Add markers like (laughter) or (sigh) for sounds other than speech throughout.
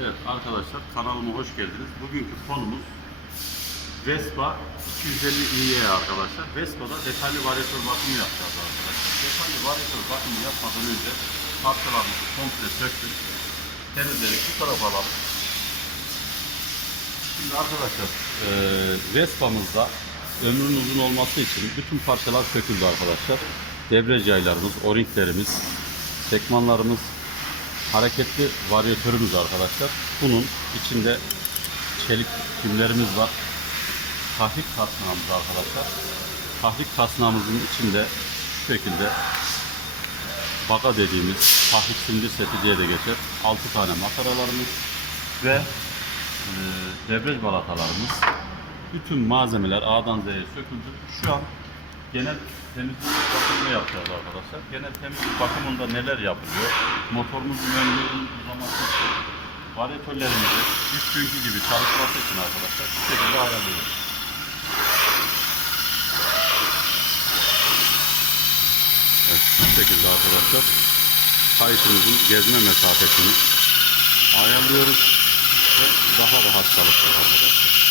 Evet arkadaşlar kanalıma hoş geldiniz. Bugünkü konumuz Vespa 250iE arkadaşlar. Vespa'da detaylı varyatör bakımı yapacağız arkadaşlar. Detaylı varyatör bakımı yapmadan önce parçalarımızı komple söktük. Temizledik. Bu tarafa alalım. Şimdi arkadaşlar eee Vespa'mızda ömrün uzun olması için bütün parçalar söküldü arkadaşlar. Debriyaj yaylarımız, o-ringlerimiz, sekmanlarımız, hareketli varyatörümüz arkadaşlar. Bunun içinde çelik tümlerimiz var. Tahrik kasnağımız arkadaşlar. Tahrik kasnağımızın içinde şu şekilde baga dediğimiz tahrik sindir seti diye de geçer. 6 tane makaralarımız ve e, debriyaj balatalarımız. Bütün malzemeler A'dan Z'ye söküldü. Şu an genel temizlik bakımını yapacağız arkadaşlar. Genel temizlik bakımında neler yapılıyor? Motorumuzun ömrünün uzaması varyatörlerimizi üç günkü gibi çalışması için arkadaşlar bu şekilde ayarlıyoruz. Evet, bu şekilde arkadaşlar kayışımızın gezme mesafesini ayarlıyoruz ve daha rahat çalışıyor arkadaşlar.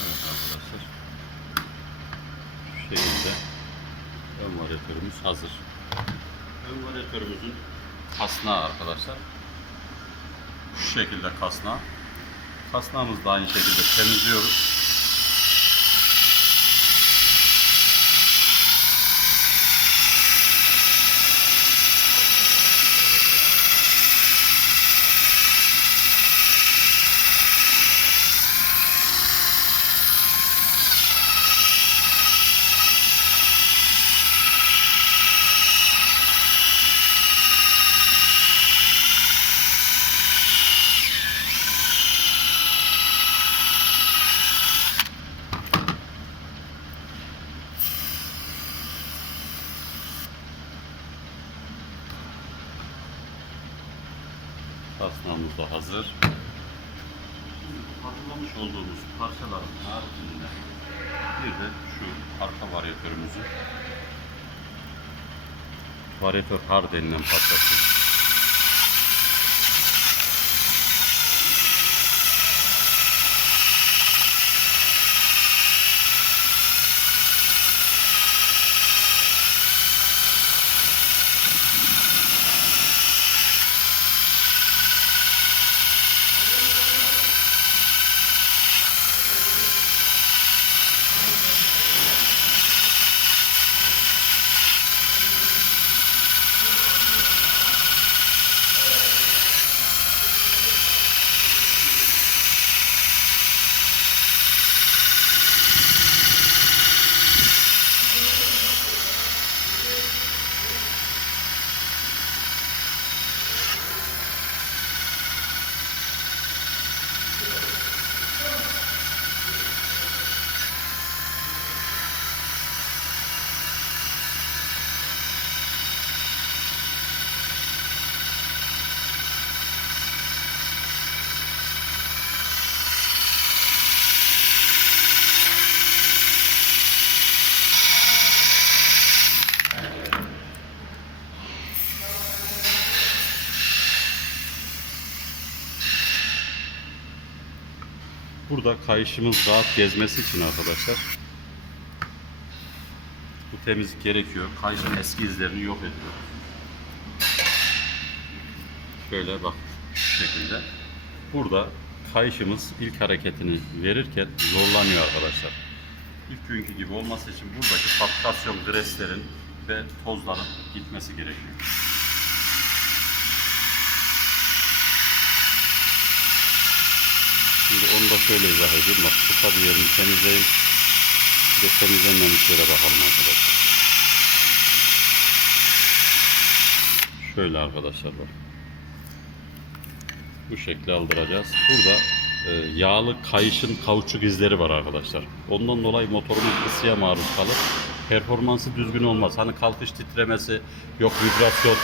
Evet arkadaşlar. Şu şekilde ön varyatörümüz hazır. Ön varyatörümüzün kasnağı arkadaşlar. Şu şekilde kasnağı. Kasnağımızı da aynı şekilde temizliyoruz. Kasnağımız da hazır. Şimdi hazırlamış olduğumuz parçaların haricinde bir de şu arka varyatörümüzü. Varyatör har denilen parçası kayışımız rahat gezmesi için arkadaşlar bu temizlik gerekiyor. Kayışın eski izlerini yok ediyor. Şöyle bak şekilde. Burada kayışımız ilk hareketini verirken zorlanıyor arkadaşlar. İlk günkü gibi olması için buradaki fabrikasyon greslerin ve tozların gitmesi gerekiyor. Şimdi onu da şöyle izah edeyim. Bak kısa bir yerini temizleyin. Bir de temizlenmemiş yere bakalım arkadaşlar. Şöyle arkadaşlar bak. Bu şekli aldıracağız. Burada e, yağlı kayışın kauçuk izleri var arkadaşlar. Ondan dolayı motorumuz ısıya maruz kalır. Performansı düzgün olmaz. Hani kalkış titremesi, yok vibrasyon,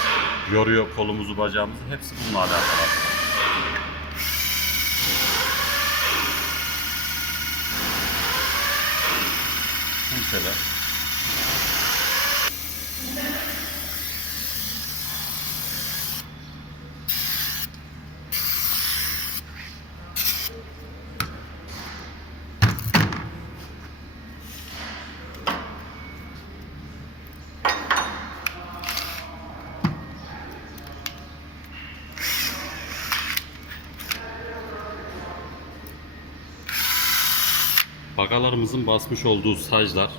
yoruyor kolumuzu bacağımızı. Hepsi bununla alakalı. 是的。Bagalarımızın basmış olduğu saclar,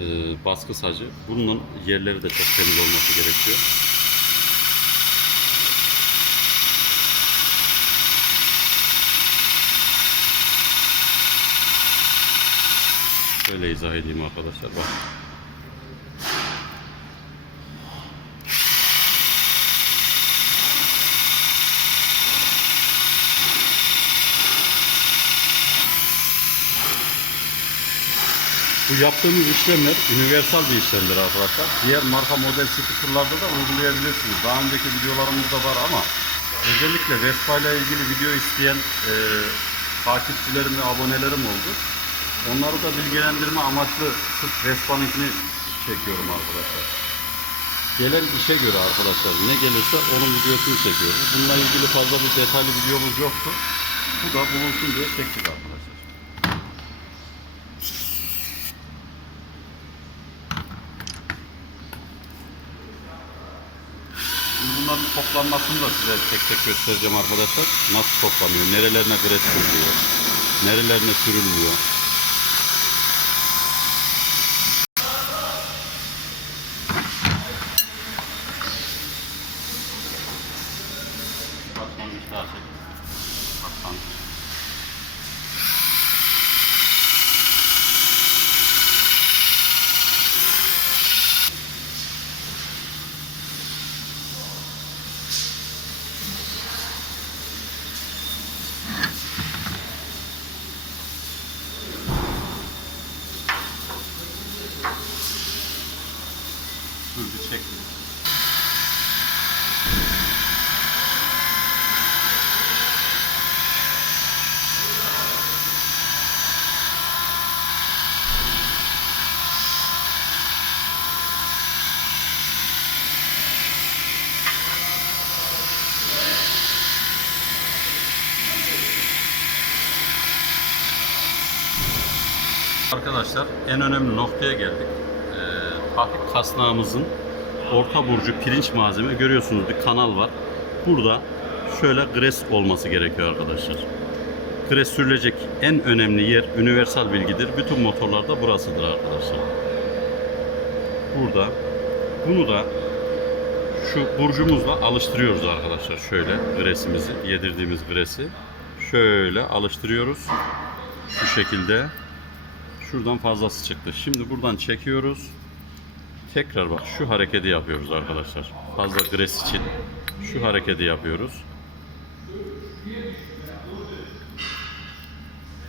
e, baskı sacı, bunun yerleri de çok temiz olması gerekiyor. Şöyle izah edeyim arkadaşlar. Bak. Yaptığımız işlemler universal bir işlemdir arkadaşlar. Diğer marka model scooterlarda da uygulayabilirsiniz. Daha önceki videolarımızda var ama özellikle Vespa ile ilgili video isteyen e, takipçilerim ve abonelerim oldu. Onları da bilgilendirme amaçlı sırf Vespa'nınkini çekiyorum arkadaşlar. Gelen işe göre arkadaşlar ne gelirse onun videosunu çekiyoruz. Bununla ilgili fazla bir detaylı videomuz yoktu. Bu da bulunsun diye çektik arkadaşlar. Şimdi bunların toplanmasını da size tek tek göstereceğim arkadaşlar. Nasıl toplanıyor, nerelerine gres sürülüyor, nerelerine sürülmüyor. Arkadaşlar en önemli noktaya geldik. Ee, hafif kasnağımızın orta burcu pirinç malzeme görüyorsunuz bir kanal var. Burada şöyle gres olması gerekiyor arkadaşlar. Gres sürülecek en önemli yer universal bilgidir. Bütün motorlarda burasıdır arkadaşlar. Burada bunu da şu burcumuzla alıştırıyoruz arkadaşlar. Şöyle gresimizi, yedirdiğimiz gresi şöyle alıştırıyoruz. Şu şekilde Şuradan fazlası çıktı. Şimdi buradan çekiyoruz. Tekrar bak şu hareketi yapıyoruz arkadaşlar. Fazla gres için şu hareketi yapıyoruz.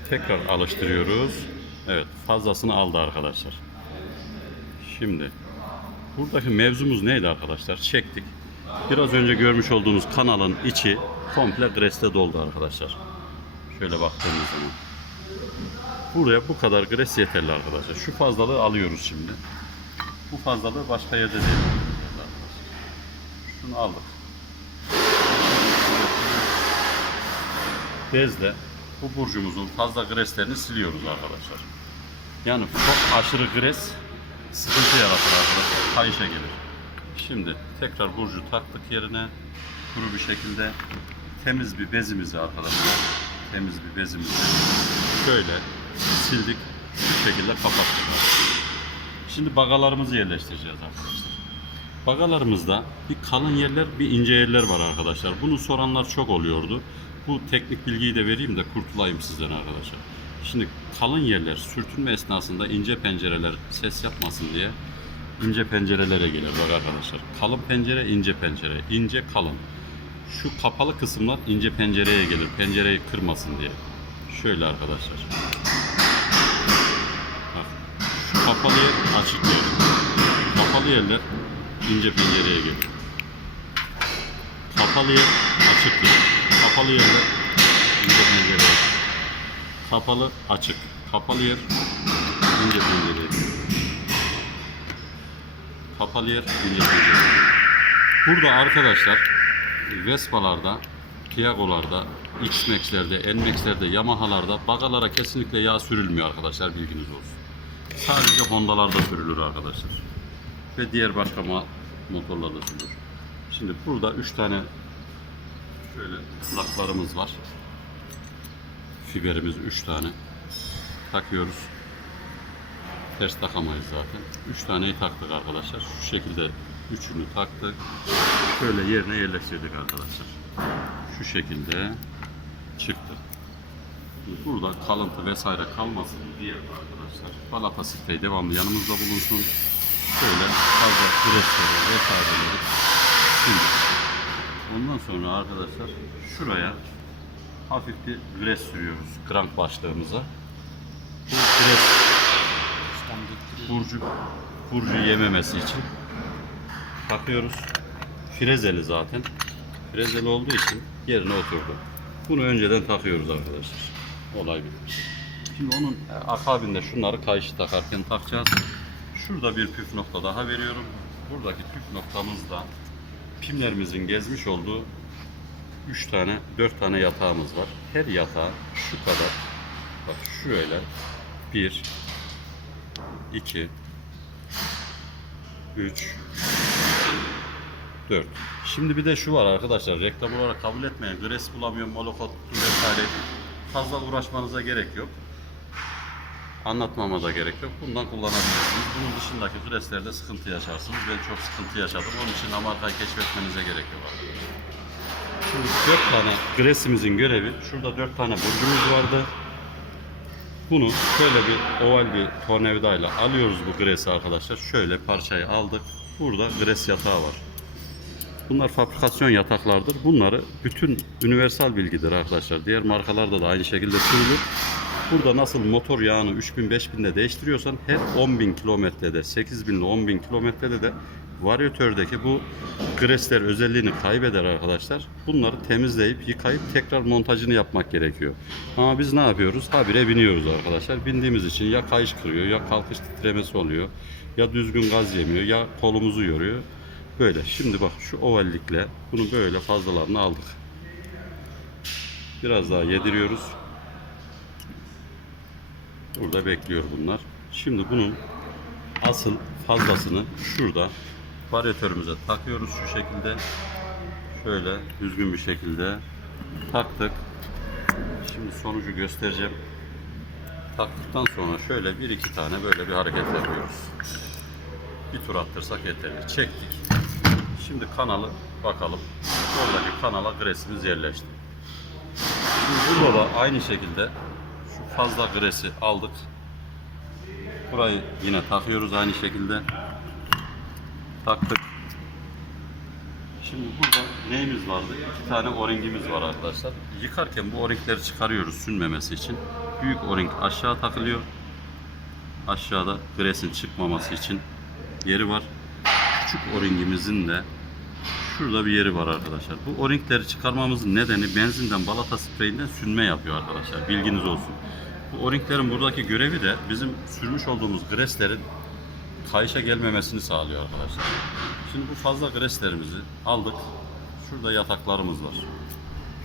Tekrar alıştırıyoruz. Evet fazlasını aldı arkadaşlar. Şimdi buradaki mevzumuz neydi arkadaşlar? Çektik. Biraz önce görmüş olduğunuz kanalın içi komple gresle doldu arkadaşlar. Şöyle baktığımız zaman. Buraya bu kadar gres yeterli arkadaşlar. Şu fazlalığı alıyoruz şimdi. Bu fazlalığı başka yerde değil. Şunu aldık. Bezle bu burcumuzun fazla greslerini siliyoruz arkadaşlar. Yani çok aşırı gres sıkıntı yaratır arkadaşlar. Kayışa gelir. Şimdi tekrar burcu taktık yerine kuru bir şekilde temiz bir bezimizi arkadaşlar temiz bir bezimizi şöyle sildik bu şekilde kapattık. Şimdi bagalarımızı yerleştireceğiz arkadaşlar. Bagalarımızda bir kalın yerler bir ince yerler var arkadaşlar. Bunu soranlar çok oluyordu. Bu teknik bilgiyi de vereyim de kurtulayım sizden arkadaşlar. Şimdi kalın yerler sürtünme esnasında ince pencereler ses yapmasın diye ince pencerelere gelir bak arkadaşlar. Kalın pencere ince pencere, ince kalın. Şu kapalı kısımlar ince pencereye gelir. Pencereyi kırmasın diye. Şöyle arkadaşlar. Kapalı yer açık yer. Kapalı yerler ince pencereye gelir. Kapalı yer açık yer. Kapalı yerler ince pencereye gelir. Kapalı açık. Kapalı yer ince pencereye gelir. Kapalı yer ince pencereye gelir. Burada arkadaşlar Vespa'larda, Piago'larda, X-Max'lerde, N-Max'lerde, Yamaha'larda bagalara kesinlikle yağ sürülmüyor arkadaşlar bilginiz olsun. Sadece Honda'larda sürülür arkadaşlar. Ve diğer başka motorlarda sürülür. Şimdi burada 3 tane şöyle laklarımız var. Fiberimiz 3 tane. Takıyoruz. Ters takamayız zaten. 3 taneyi taktık arkadaşlar. Şu şekilde üçünü taktık. Şöyle yerine yerleştirdik arkadaşlar. Şu şekilde çıktı. Burada kalıntı vesaire kalmasın diye arkadaşlar. Balata spreyi devamlı yanımızda bulunsun. Şöyle fazla presleri vesaireleri sildik. Ondan sonra arkadaşlar şuraya hafif bir gres sürüyoruz krank başlığımıza. Bu gres burcu burcu yememesi için takıyoruz. Frezeli zaten. Frezeli olduğu için yerine oturdu. Bunu önceden takıyoruz arkadaşlar. Olay bitti. Şimdi onun e, akabinde şunları kayışı takarken takacağız. Şurada bir püf nokta daha veriyorum. Buradaki püf noktamızda pimlerimizin gezmiş olduğu 3 tane, 4 tane yatağımız var. Her yatağa şu kadar, bak şöyle 1, 2, 3, 4. Şimdi bir de şu var arkadaşlar, reklam olarak kabul etmeyin. Gres bulamıyorum, molokot vesaire. Fazla uğraşmanıza gerek yok. Anlatmama da gerek yok. Bundan kullanabilirsiniz. Bunun dışındaki greslerde sıkıntı yaşarsınız. Ben çok sıkıntı yaşadım. Onun için Amerika'yı keşfetmenize gerek yok. Şimdi 4 tane gresimizin görevi, şurada 4 tane burcumuz vardı. Bunu şöyle bir oval bir tornavidayla alıyoruz bu gresi arkadaşlar. Şöyle parçayı aldık. Burada gres yatağı var. Bunlar fabrikasyon yataklardır. Bunları bütün universal bilgidir arkadaşlar. Diğer markalarda da aynı şekilde sürülür. Burada nasıl motor yağını 3000 5000'de değiştiriyorsan her 10.000 kilometrede 8000 ile 10.000 kilometrede de varyatördeki bu gresler özelliğini kaybeder arkadaşlar. Bunları temizleyip yıkayıp tekrar montajını yapmak gerekiyor. Ama biz ne yapıyoruz? Habire biniyoruz arkadaşlar. Bindiğimiz için ya kayış kırıyor ya kalkış titremesi oluyor. Ya düzgün gaz yemiyor ya kolumuzu yoruyor. Böyle. Şimdi bak şu ovallikle bunu böyle fazlalarını aldık. Biraz daha yediriyoruz. Burada bekliyor bunlar. Şimdi bunun asıl fazlasını şurada varyatörümüze takıyoruz şu şekilde. Şöyle düzgün bir şekilde taktık. Şimdi sonucu göstereceğim. Taktıktan sonra şöyle bir iki tane böyle bir hareket yapıyoruz. Bir tur attırsak yeterli. Çektik. Şimdi kanalı bakalım. Oradaki kanala gresimiz yerleşti. Şimdi burada da aynı şekilde şu fazla gresi aldık. Burayı yine takıyoruz aynı şekilde. Taktık. Şimdi burada neyimiz vardı? İki tane o-ringimiz var arkadaşlar. Yıkarken bu o-ringleri çıkarıyoruz sünmemesi için. Büyük o-ring aşağı takılıyor. Aşağıda gresin çıkmaması için yeri var. Küçük o-ringimizin de şurada bir yeri var arkadaşlar. Bu o-ringleri çıkarmamızın nedeni benzinden balata spreyinden sünme yapıyor arkadaşlar. Bilginiz olsun. Bu o-ringlerin buradaki görevi de bizim sürmüş olduğumuz greslerin kayışa gelmemesini sağlıyor arkadaşlar. Şimdi bu fazla greslerimizi aldık. Şurada yataklarımız var.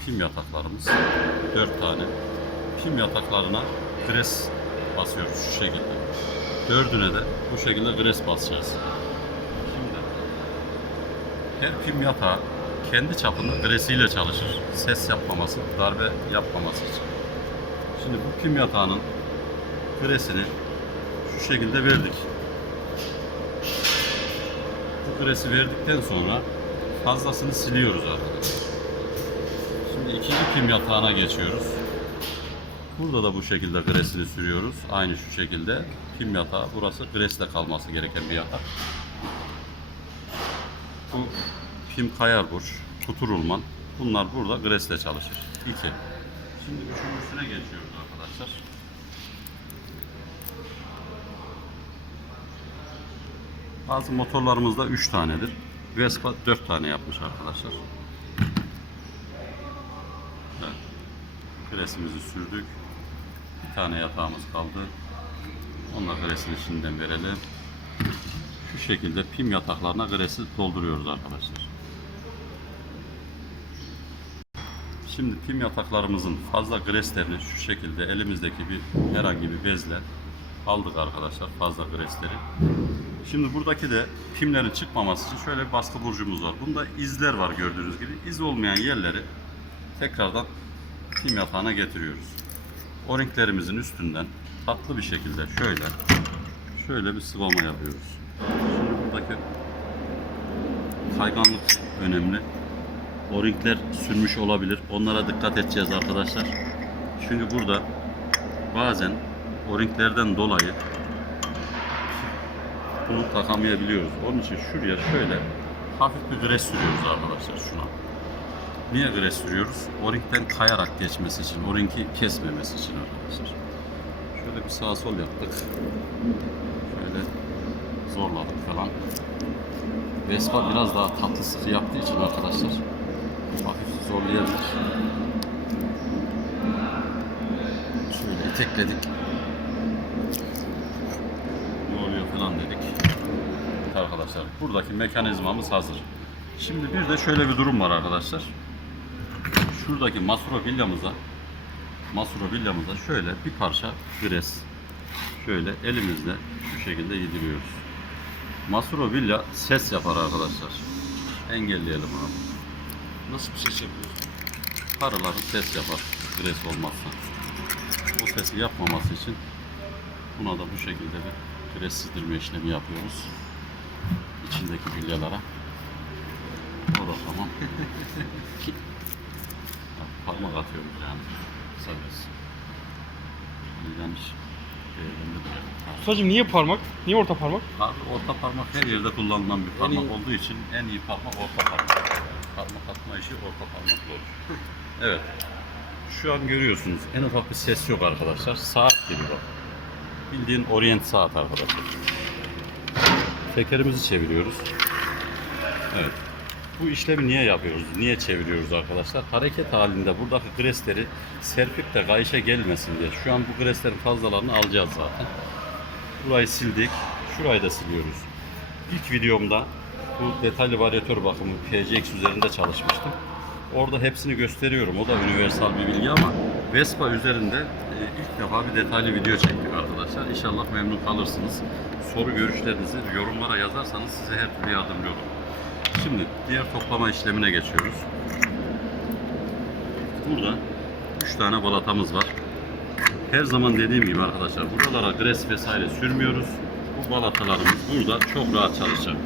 Pim yataklarımız. 4 tane. Pim yataklarına gres basıyoruz şu şekilde. Dördüne de bu şekilde gres basacağız. Her pim yatağı kendi çapında gresiyle çalışır. Ses yapmaması, darbe yapmaması için. Şimdi bu pim yatağının gresini şu şekilde verdik. Bu gresi verdikten sonra fazlasını siliyoruz arkadaşlar. Şimdi ikinci pim yatağına geçiyoruz. Burada da bu şekilde gresini sürüyoruz. Aynı şu şekilde pim yatağı. Burası gresle kalması gereken bir yatak. Bu pim kayar burç, tuturulman. Bunlar burada gresle çalışır. 2. Şimdi üçüncüsüne geçiyoruz arkadaşlar. Bazı motorlarımızda 3 tanedir. Vespa 4 tane yapmış arkadaşlar. Evet. Gresimizi sürdük. Bir tane yatağımız kaldı. Onunla gresin içinden verelim. Şekilde pim yataklarına gresi dolduruyoruz arkadaşlar. Şimdi pim yataklarımızın fazla greslerini şu şekilde elimizdeki bir herhangi bir bezle aldık arkadaşlar fazla gresleri. Şimdi buradaki de pimlerin çıkmaması için şöyle bir baskı burcumuz var. Bunda izler var gördüğünüz gibi. İz olmayan yerleri tekrardan pim yatağına getiriyoruz. O-ringlerimizin üstünden tatlı bir şekilde şöyle şöyle bir sıvama yapıyoruz. Şimdi buradaki kayganlık önemli. O-ringler sürmüş olabilir. Onlara dikkat edeceğiz arkadaşlar. Çünkü burada bazen o-ringlerden dolayı bunu takamayabiliyoruz. Onun için şuraya şöyle hafif bir gres sürüyoruz arkadaşlar şuna. Niye gres sürüyoruz? O-ringden kayarak geçmesi için, o-ringi kesmemesi için arkadaşlar. Şöyle bir sağa sol yaptık. Şöyle zorladık falan. Vespa biraz daha tatlı sıkı yaptığı için arkadaşlar hafif zorlayabilir. Şöyle itekledik. Ne oluyor falan dedik. Arkadaşlar buradaki mekanizmamız hazır. Şimdi bir de şöyle bir durum var arkadaşlar. Şuradaki Masuro villamıza şöyle bir parça gres şöyle elimizle şu şekilde yediriyoruz. Masuro villa ses yapar arkadaşlar. Engelleyelim abi. Nasıl bir ses yapıyorsun? Karıları ses yapar gres olmazsa. O sesi yapmaması için buna da bu şekilde bir gres sildirme işlemi yapıyoruz. İçindeki bilyalara. O da tamam. (laughs) Parmak atıyoruz yani. Kısacası. Yanlış değerlendirmeyelim. Ustacığım niye parmak? Niye orta parmak? Abi orta parmak her yerde kullanılan bir parmak iyi- olduğu için en iyi parmak orta parmak. Parmak atma işi orta parmakla olur. Evet. Şu an görüyorsunuz en ufak bir ses yok arkadaşlar. Saat gibi bak. Bildiğin orient saat arkadaşlar. Tekerimizi çeviriyoruz. Evet. Bu işlemi niye yapıyoruz? Niye çeviriyoruz arkadaşlar? Hareket halinde buradaki gresleri serpip de kayışa gelmesin diye. Şu an bu greslerin fazlalarını alacağız zaten. Burayı sildik. Şurayı da siliyoruz. İlk videomda bu detaylı varyatör bakımı PCX üzerinde çalışmıştım. Orada hepsini gösteriyorum. O da universal bir bilgi ama Vespa üzerinde e, ilk defa bir detaylı video çektik arkadaşlar. İnşallah memnun kalırsınız. Soru görüşlerinizi yorumlara yazarsanız size her türlü yardımcı olurum. Şimdi diğer toplama işlemine geçiyoruz. Burada 3 tane balatamız var. Her zaman dediğim gibi arkadaşlar buralara gres vesaire sürmüyoruz. Bu balatalarımız burada çok rahat çalışacak.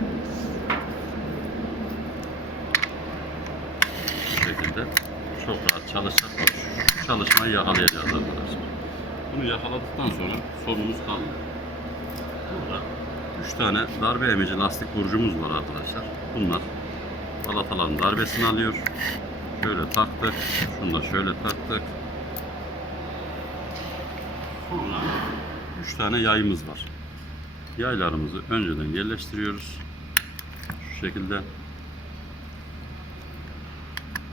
Bu şekilde çok rahat çalışacak. Bak, çalışmayı yakalayacağız arkadaşlar. Bunu yakaladıktan sonra sorunumuz kalmıyor. Burada 3 tane darbe emici lastik burcumuz var arkadaşlar. Bunlar balataların darbesini alıyor. Şöyle taktık. Şunu da şöyle taktık. Sonra 3 tane yayımız var. Yaylarımızı önceden yerleştiriyoruz. Şu şekilde.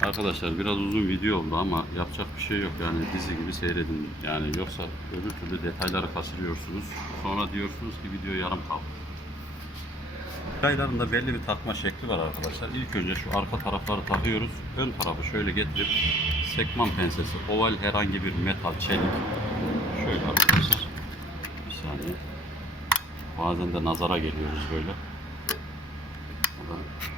Arkadaşlar biraz uzun video oldu ama yapacak bir şey yok yani dizi gibi seyredin yani yoksa öbür türlü detayları kaçırıyorsunuz sonra diyorsunuz ki video yarım kaldı. Yayların da belli bir takma şekli var arkadaşlar. İlk önce şu arka tarafları takıyoruz. Ön tarafı şöyle getirip sekman pensesi, oval herhangi bir metal, çelik. Şöyle arkadaşlar. Bir saniye. Bazen de nazara geliyoruz böyle. Evet.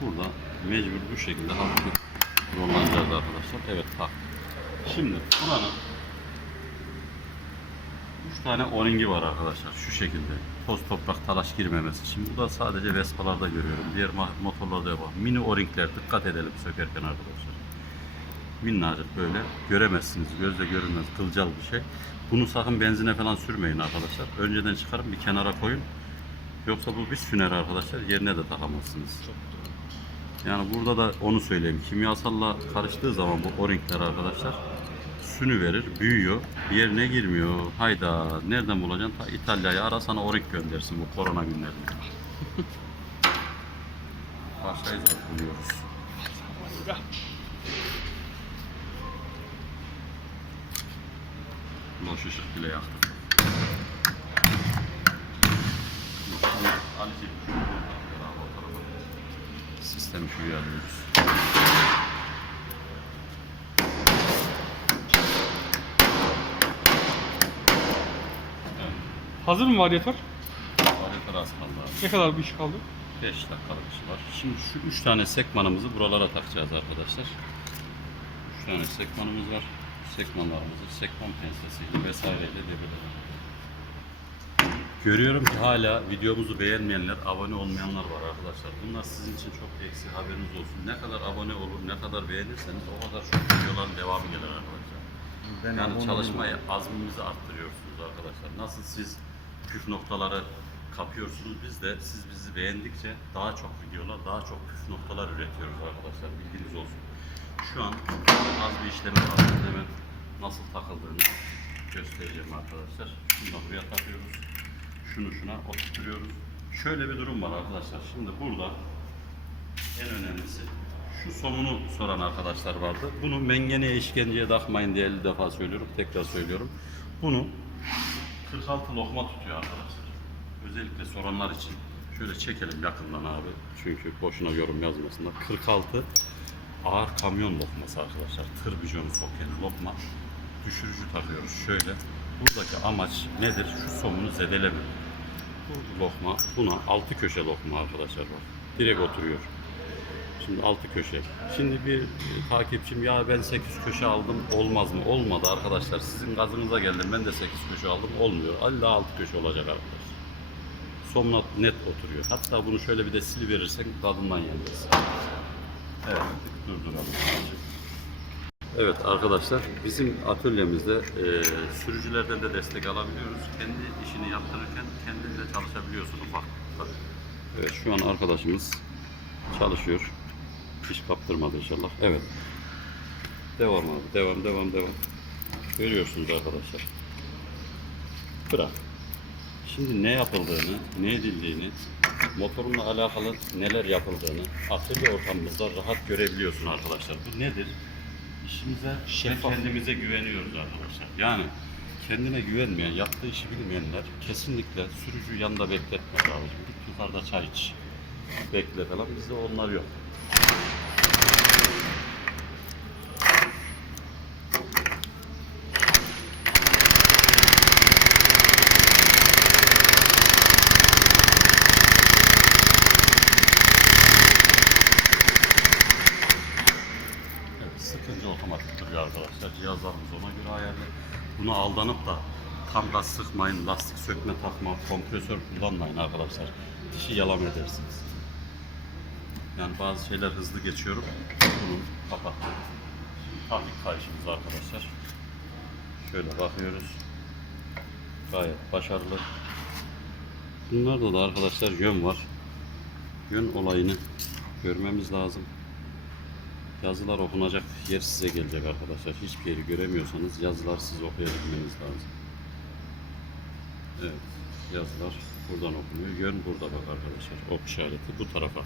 Burada mecbur bu şekilde hafif bir yollanacağız arkadaşlar. Evet tak. Şimdi buranın 3 tane o-ringi var arkadaşlar şu şekilde. Toz toprak talaş girmemesi için. Bu da sadece Vespa'larda görüyorum. Diğer motorlarda yok. Mini o-ringler dikkat edelim sökerken arkadaşlar. Minnacık böyle göremezsiniz. Gözle görünmez kılcal bir şey. Bunu sakın benzine falan sürmeyin arkadaşlar. Önceden çıkarın bir kenara koyun. Yoksa bu bir süner arkadaşlar. Yerine de takamazsınız. Yani burada da onu söyleyeyim. Kimyasalla karıştığı zaman bu o-ringler arkadaşlar sünü verir, büyüyor, yerine girmiyor. Hayda nereden bulacaksın? Ta İtalya'ya ara sana o-ring göndersin bu korona günlerinde. (laughs) Başlayız buluyoruz. Loş ışık bile yaktık. Sistemi şuraya alıyoruz. Hazır mı varyatör? Harika az kaldı abi. Ne kadar bir iş kaldı? 5 dakikalık işi var. Şimdi şu 3 tane sekmanımızı buralara takacağız arkadaşlar. 3 tane sekmanımız var. Sekmanlarımızı sekman pensesiyle vesaireyle devirelim. Görüyorum ki hala videomuzu beğenmeyenler, abone olmayanlar var arkadaşlar. Bunlar sizin için çok eksi haberiniz olsun. Ne kadar abone olur, ne kadar beğenirseniz o kadar çok videoların devamı gelir arkadaşlar. yani çalışmayı, azmimizi arttırıyorsunuz arkadaşlar. Nasıl siz püf noktaları kapıyorsunuz biz de siz bizi beğendikçe daha çok videolar, daha çok püf noktalar üretiyoruz arkadaşlar. Bilginiz olsun. Şu an az bir işlemi var. Hemen nasıl takıldığını göstereceğim arkadaşlar. Şunu da buraya takıyoruz. Şunu şuna oturtuyoruz. Şöyle bir durum var arkadaşlar. Şimdi burada en önemlisi şu somunu soran arkadaşlar vardı. Bunu mengeneye işkenceye takmayın diye 50 defa söylüyorum. Tekrar söylüyorum. Bunu 46 lokma tutuyor arkadaşlar. Özellikle soranlar için. Şöyle çekelim yakından abi. Çünkü boşuna yorum yazmasınlar. 46 ağır kamyon lokması arkadaşlar. Tır biconu sokken lokma. Düşürücü takıyoruz şöyle. Buradaki amaç nedir? Şu somunu zedelemiyor. Bu lokma buna altı köşe lokma arkadaşlar bak. Direkt oturuyor. Şimdi altı köşe. Şimdi bir takipçim ya ben 8 köşe aldım olmaz mı? Olmadı arkadaşlar. Sizin gazınıza geldim. Ben de 8 köşe aldım. Olmuyor. Allah 6 köşe olacak arkadaşlar. Somnat net oturuyor. Hatta bunu şöyle bir de sil verirsen tadından yenmez. Evet, durduralım. Evet arkadaşlar, bizim atölyemizde e, sürücülerden de destek alabiliyoruz. Kendi işini yaptırırken kendin de çalışabiliyorsun ufak. Evet, şu an arkadaşımız çalışıyor. İş kaptırmadı inşallah. Evet. Devam abi, devam, devam, devam. Görüyorsunuz arkadaşlar. Bırak. Şimdi ne yapıldığını, ne edildiğini, motorunla alakalı neler yapıldığını atölye ortamımızda rahat görebiliyorsun arkadaşlar. Bu nedir? İşimize ve kendimize güveniyoruz arkadaşlar. Yani kendine güvenmeyen, yaptığı işi bilmeyenler kesinlikle sürücü yanında bekletme abicim. Git yukarıda çay iç. Bekle falan. Bizde onlar yok. Sıkınca otomatik duruyor arkadaşlar. Cihazlarımız ona göre ayarlı. Buna aldanıp da tam gaz sıkmayın, lastik sökme takma, kompresör kullanmayın arkadaşlar. İşi yalan edersiniz. Yani bazı şeyler hızlı geçiyorum. Bunu kapattım. Trafik kayışımız arkadaşlar. Şöyle bakıyoruz. Gayet başarılı. Bunlarda da arkadaşlar yön var. Yön olayını görmemiz lazım. Yazılar okunacak yer size gelecek arkadaşlar. Hiçbir yeri göremiyorsanız yazılar siz okuyabilmeniz lazım. Evet, yazılar buradan okunuyor. Yön burada bak arkadaşlar. Ok işareti bu tarafa.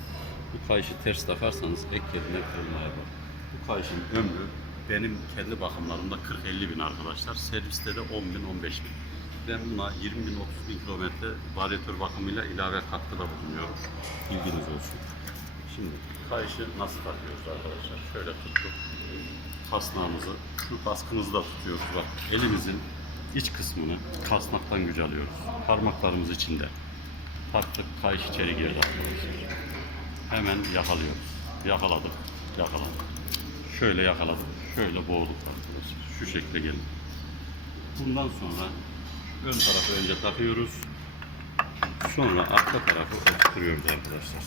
Bu kayışı ters takarsanız ek yerine kırılmaya var. Bu kayışın ömrü benim kendi bakımlarımda 40-50 bin arkadaşlar. Serviste de 10 bin, 15 bin. Ben buna 20 bin, 30 bin kilometre varyatör bakımıyla ilave katkıda bulunuyorum. Bilginiz olsun. Şimdi kayışı nasıl takıyoruz arkadaşlar? Şöyle tuttuk. Kasnağımızı, şu baskımızı da tutuyoruz. Bak elimizin iç kısmını kasnaktan güç alıyoruz. Parmaklarımız içinde. Taktık, kayış içeri girdi arkadaşlar. Hemen yakalıyoruz. Yakaladık, yakaladık. Şöyle yakaladık, şöyle boğduk arkadaşlar. Şu şekilde gelin. Bundan sonra ön tarafı önce takıyoruz. Sonra arka tarafı oturtuyoruz arkadaşlar.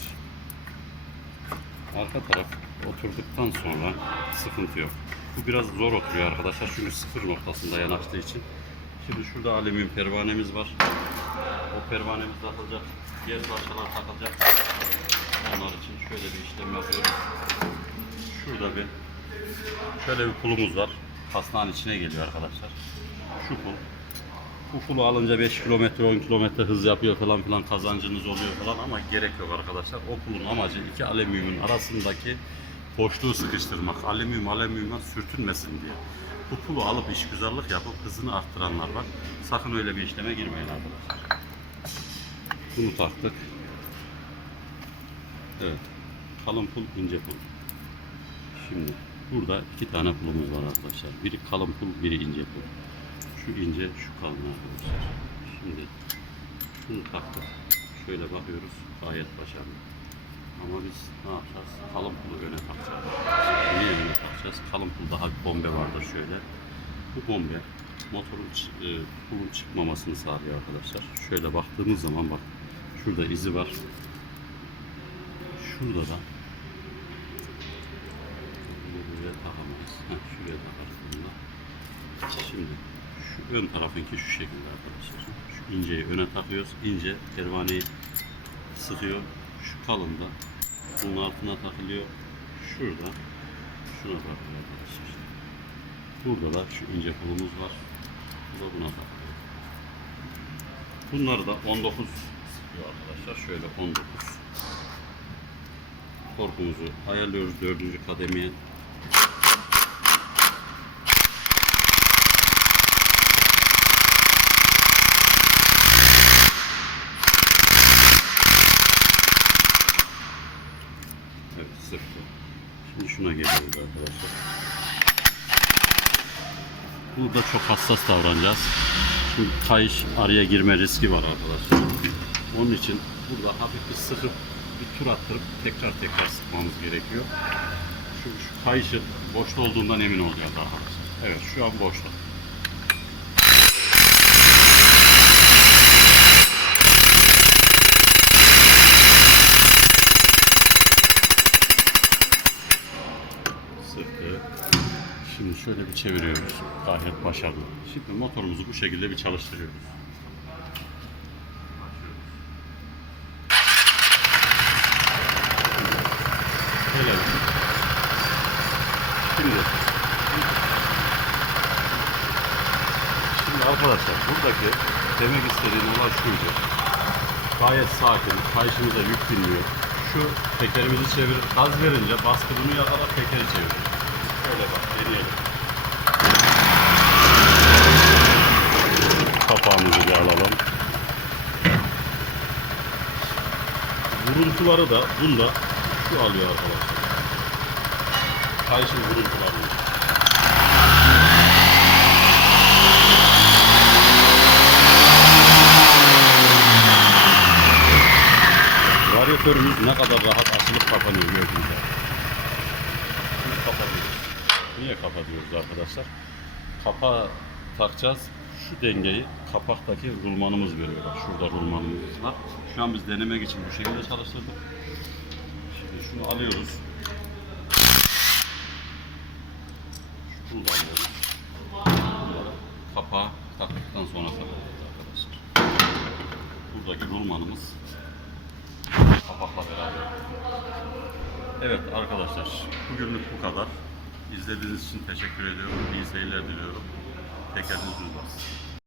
Arka taraf oturduktan sonra sıkıntı yok. Bu biraz zor oturuyor arkadaşlar çünkü sıfır noktasında yanaştığı için. Şimdi şurada alüminyum pervanemiz var. O pervanemiz takılacak. Diğer parçalar takılacak. Onlar için şöyle bir işlem yapıyoruz. Şurada bir şöyle bir pulumuz var. Hastanın içine geliyor arkadaşlar. Şu pul. Bu pulu alınca 5 kilometre 10 kilometre hız yapıyor falan filan kazancınız oluyor falan ama gerek yok arkadaşlar. O pulun amacı iki alüminyumun arasındaki boşluğu sıkıştırmak. Alüminyum alüminyuma sürtünmesin diye. Bu pulu alıp işgüzarlık yapıp hızını arttıranlar var. Sakın öyle bir işleme girmeyin arkadaşlar. Bunu taktık. Evet. Kalın pul, ince pul. Şimdi burada iki tane pulumuz var arkadaşlar. Biri kalın pul, biri ince pul. Şu ince, şu kalın arkadaşlar. Şimdi şunu taktık. Şöyle bakıyoruz. Gayet başarılı. Ama biz ne yapacağız? Kalın pulu öne takacağız. Niye öne takacağız? Kalın pul daha bir bombe vardır şöyle. Bu bombe motorun e, pulun çıkmamasını sağlıyor arkadaşlar. Şöyle baktığımız zaman bak şurada izi var. Şurada da buraya takamayız. Heh, şuraya takarız bunu da. Şimdi şu ön tarafınki şu şekilde arkadaşlar. Şu inceyi öne takıyoruz. İnce pervaneyi sıkıyor. Şu kalın da bunun altına takılıyor. Şurada şuna takılıyor arkadaşlar. Burada da şu ince pulumuz var. Bu da buna takılıyor. Bunları da 19 sıkıyor arkadaşlar. Şöyle 19. Korkumuzu ayarlıyoruz dördüncü kademeye. Evet sıktı. Şimdi şuna geliyoruz arkadaşlar. Burada çok hassas davranacağız. Çünkü kayış araya girme riski var arkadaşlar. Onun için burada hafif bir sıkıp bir tur attırıp tekrar tekrar sıkmamız gerekiyor. Şu, şu kayışın boşta olduğundan emin olacağız arkadaşlar. Evet şu an boşta. Şimdi şöyle bir çeviriyoruz. Gayet başarılı. Şimdi motorumuzu bu şekilde bir çalıştırıyoruz. Şimdi. Arkadaşlar buradaki demek istediğim olay şuydu. Gayet sakin, kayışımıza yük binmiyor. Şu tekerimizi çevir, gaz verince baskı bunu yakalar tekeri çevirir. Şöyle bak, deneyelim. Kapağımızı bir alalım. Vuruntuları da bunda şu alıyor arkadaşlar. Kayışın vuruntularını. Varyatörümüz ne kadar rahat açılıp kapanıyor gördüğünüz gibi. Niye kapatıyoruz arkadaşlar? Kapağı takacağız. Şu dengeyi kapaktaki rulmanımız veriyor. Şurada rulmanımız var. Şu an biz denemek için bu şekilde çalıştırdık. Şimdi şunu alıyoruz. Şu pulu da alıyoruz. Kapağı taktıktan sonra takıyoruz arkadaşlar. Buradaki rulmanımız kapakla beraber. Evet arkadaşlar, bugünlük bu kadar. İzlediğiniz için teşekkür ediyorum. İyi seyirler diliyorum. Tekeriniz düz bassın.